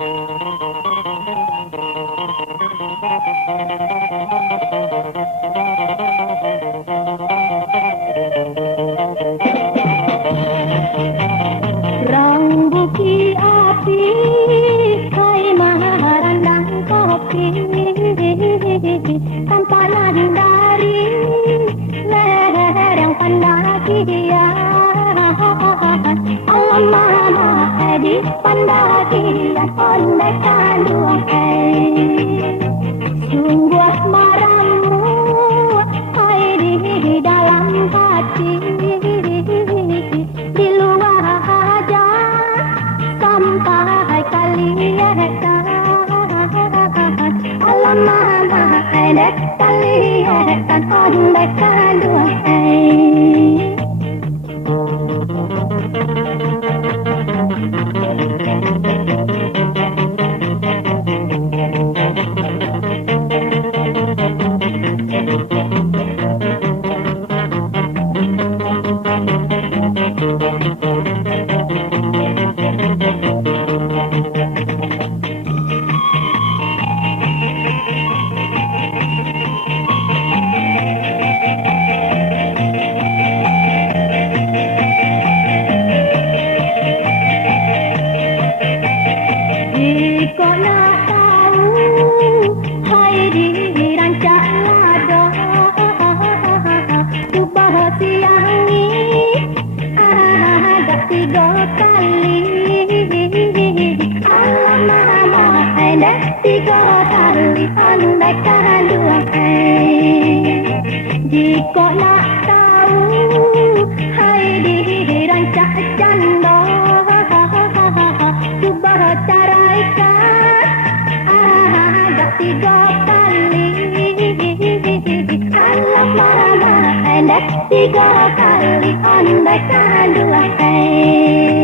Rambuki api, hai maharandang kopi, tampalan dari leher yang pendakian. Allah mama di pendakian, ondekkan dua sungguh maramu, hai di dalam hati, di luar sampai kalian alam mama dek kalian ondekkan dua Jika nak tahu, hai dirancang ada Subah siang ini ada 3 kali. Alam mama ada 3 kali, andaikan 2 Jika nak tahu, hai dirancang janda Subah caraikan ada 3 kali. Alam mama ada 3 kali, andaikan 2